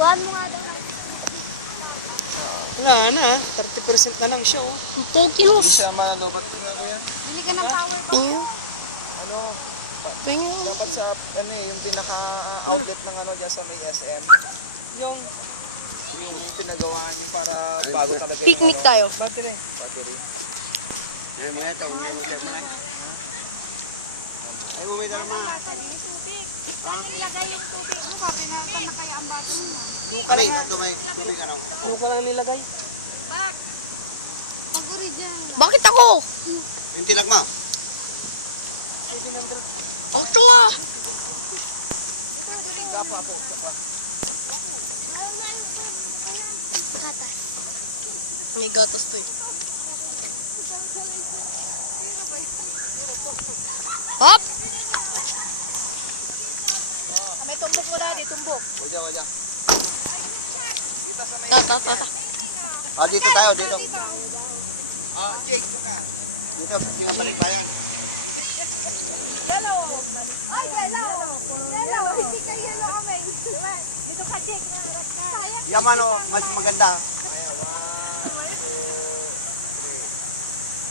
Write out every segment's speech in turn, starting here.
Buwan mo nga daw. Wala na, 30% na lang siya, oh. Pokilos. Hindi siya malalobat ko nga kuya. Bili ka ng power bank. Tingin. Ano, Tingin. dapat sa, ano eh, yung pinaka-outlet ng ano dyan sa may SM. Yung Yung pinagawa niyo para bago talaga Picnic ano, tayo. battery. battery. Ay, mga ito, may mga ito, mga. Ay, bumita naman. Tubig. Saan nilagay yung tubig mo? Pinalitan na kaya ang battery mo. Kami, ito may tubig ano. Ano ka lang nilagay? Bak! Pag-original lang. Bakit ako? Yung tilag mo. 700. Ako nga. Gapa po, gapa. Katas. May gatas to eh. Hop! May tumbok mo dati, tumbok. Wala, wala. Kita sa may Ta. Ah, dito tayo, dito. Ah, Jake. Dito, yung balik pa yan. Yellow! Ay, yellow! Yellow! Hindi ka yellow kami. Dito ka, Jake. Yaman o, mas maganda. Ayan, 1, 2, 3.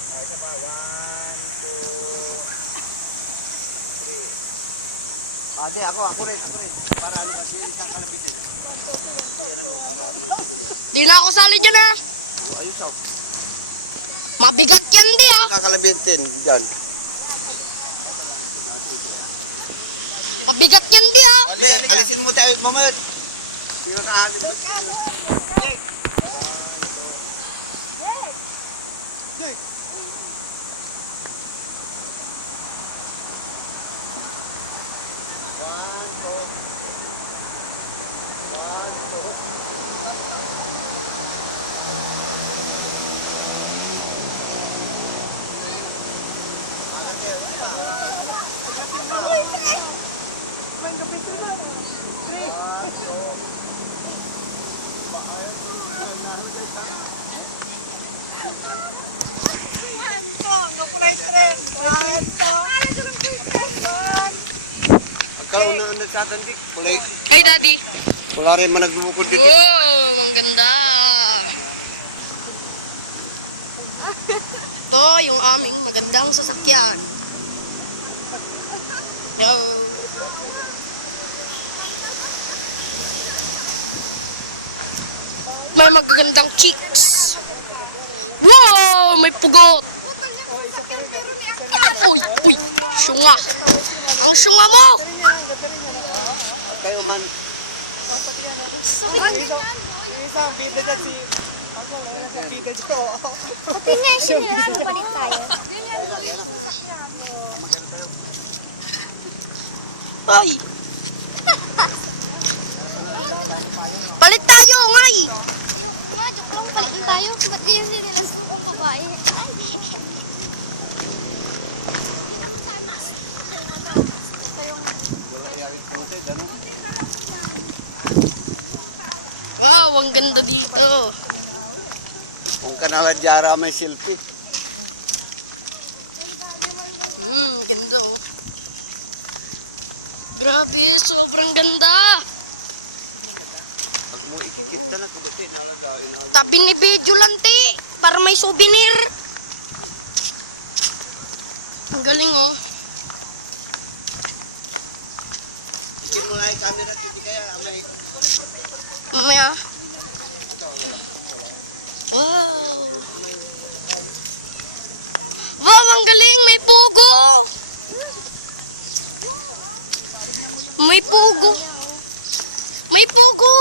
Ah, isa pa, 1, 2, 3. Ate, ako rin. Para ano kasi yung isang kalapitin. Di na ako sali dyan ah. Oh, ayos oh. Mabigat yan di ah. Kakalapitin, dyan. Mabigat yan di ah. Hindi, alisin mo tayo, mamaya. Pinakahalin mo. Pagkaroon na nagtatandik, Hey daddy. wala rin man nagbubukod dito. Oh, ang ganda. Ito yung aming magandang sasakyan. Yo. May magagandang chicks. Wow, may pugot. Uy, syunga. Ang syunga mo. Kayo man, Yung isang bida dyan si... Ako, wala sa bida dyan. Pati nga siya nila, palit tayo. Ay. Palit tayo, ngay. Mga joke lang, palitin tayo. Ba't ganyan nila sa babae? Ay, Wow, ang ganda dito. kung kanaladyara may selfie. Ganda oh. Grabe, sobrang ganda. Pag mo ikikita na, kubuti na lang dahil. Tapi ni video lanti, para may souvenir. Ang galing oh. Ikin mo lang yung camera, hindi kaya may... Mamaya. Wow. Wow, ang galing, may pugo. May pugo. May pugo.